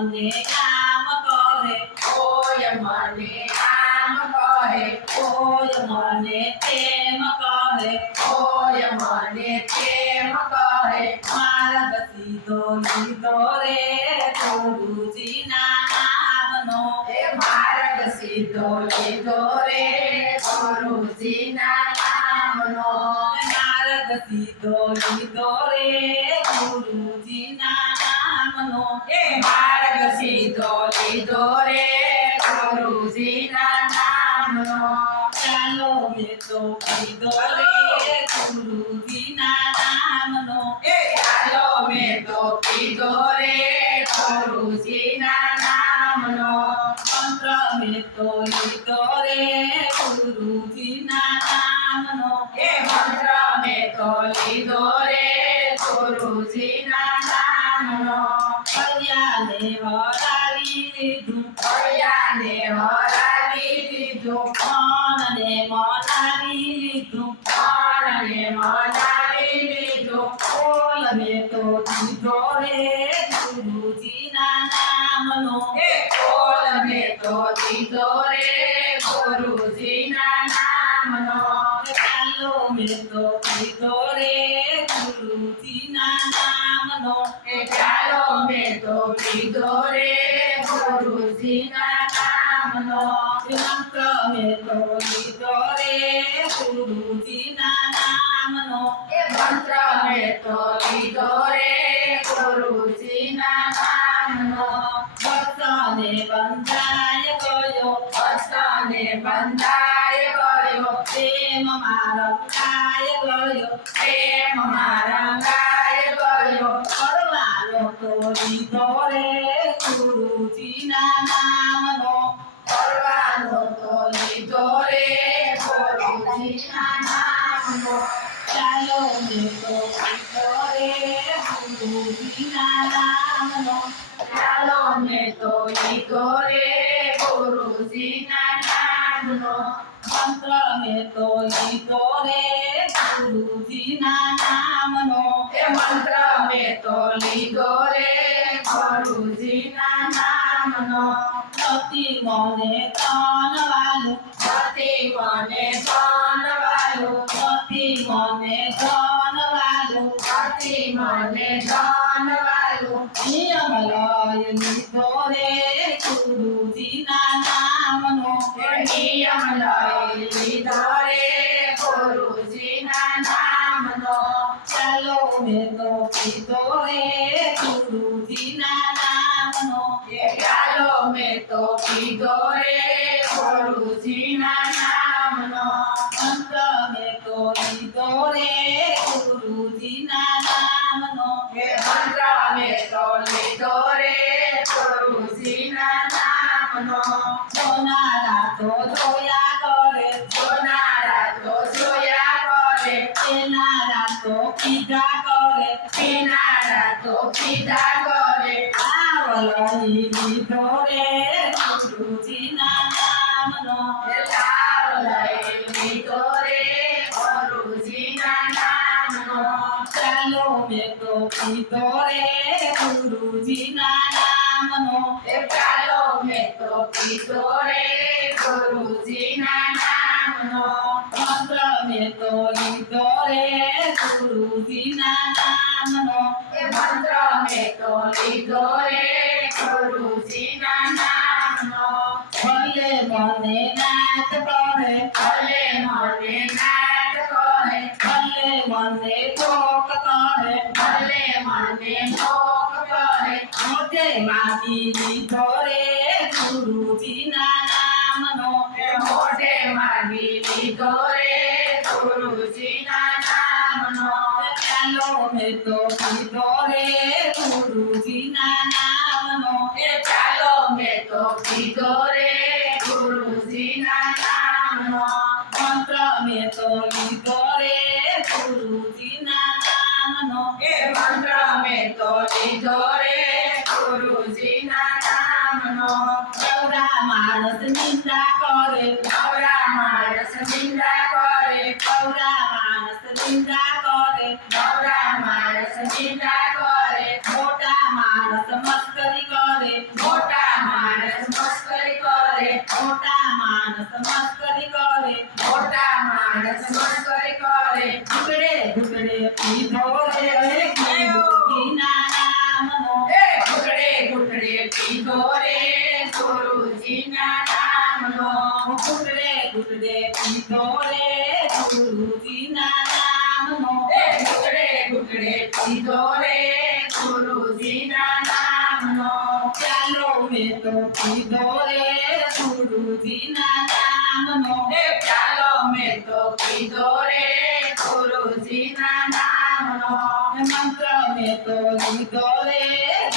મને કામ કરે કોઈ મને આમ કહે કોઈ મને તેમ કહે કોઈ મને તેમ કહે માર્ગ સીધો લીધો રે ગુરુજીના માર્ગ સીધો લીધો રે ગુરુજીના નામનો માર્ગ સીધો લીધો રે ગુરુજીના નામનો એ માર્ગ સીધો લીધો રે ગુરુજીના નામનો ચાલો મેં તો કીધો રે ગુરુજીના નામનો એ ચાલો મેં તો કીધો રે ગુરુજીના નામનો મંત્ર મેં તો લીધો રે ગુરુજીના નામનો એ મંત્ર મેં તો લીધો રે ગુરુજીના નામનો કલ્યાણે હરાવી લીધું હરિયાને હરાવી દીધું, મનને મનાવી લીધું, પ્રાણને મનાવી લીધું બોલ મેં તો દીધો રે ગુરુજીના નામનો. એ કોલ મેં તો દીધો રે ગુરુજીના નામનો. ચાલો મેં તો કીધો રે ગુરુજીના નામનો. એ ચાલો મેં તો દીધો રે ગુરુજીના નામનો. મંત્ર મેં તો લીધો રે ગુરુજીના નામનો. એ મંત્ર મેં તો લીધો રે ગુરુજીના નામનો. ભક્તને બંધાય ગયો. હસ્તાને બંધાય ગયો. પ્રેમ મારંગાય ગયો પ્રેમ મારા ગાય ગયો કરવાનો તો લીધો રે ગુરુજીના નામનો કરવાનો તો લીધો રે ગુરુજીના નામનો ચાલો મેં તો લીધો રે ગુરુજીના નામનો ચાલો મેં તો લીધો રે ગુરુજીના નામનો મંત્ર મેં તો લીધો રે ગુરુજીના નામનો. એ મંત્ર મેં તો લીધો રે ગુરુજીના નામનો. નથી મને તન વાલું મને ધનવાલું નથી નિયમ લઈ લીધો રે ગુરુજીના નામનો ચાલો મેં તો કીધો રે ગુરુજીના નામનો. એ ચાલો મેં તો કીધો રે ગુરુજીના નામનો. મંત્ર મેં તો લીધો રે ગુરુજીના નામનો. એ મંત્ર મેં તો લીધો તેનારા તો કીધા કરે પીનારા તો પીધા કરે આવલઈ લીધો રે ગુરુજીના નામનો એ લાવ લઈ લીધો રે ગુરુજીના નામનો ચાલો મેં તો કીધો રે ગુરુજીના નામનો એ ચાલો મેં તો કીધો રે ગુરુજીના નામનો મંત્ર મેં તો લીધો રે ગુરુજીના નામનો એ મંત્ર મેં તો લીધો રે ગુરુજીના નામનો ભલે મને નાથ કરે ભલે મને નાટ કહે ભલે મને કોક કરે ભલે મને ભોગ કહે મોઢે માગી લીધો રે ગુરુજીના નામનો એ મોઢે માગી લીધો રે ગુરુજીના નામનો ચાલો મેં તો કીધો રે ગુરુજીના નામનો એ ચાલો મેં તો કીધો રે ગુરુજીના નામનો મંત્ર મેં તો લીધો રે ગુરુજીના નામનો એ મંત્ર મેં તો લીધો રે ગુરુજીના નામનો નામનો માણસ નિંદા કરે નવરા માણસ નિંદા કરે નવરા માણસ નિંદા કરે નવરા માણસ નિંદા કરે મોટા માણસ મસ્કરી કરે મોટા માણસ મસ્કરી ઘૂંટડે ઘૂંટડે પીધો ઘૂંટડે પીધો રે ગુરુજીના નામનો એ ઘૂંટડે ઘૂંટડે પીધો રે ગુરુજીના નામનો ચાલો મેં તો પીધો રે ગુરુજીના નામનો એ ચાલો મેં તો પીધો રે ગુરુજીના નામનો મંત્ર મેં તો લીધો રે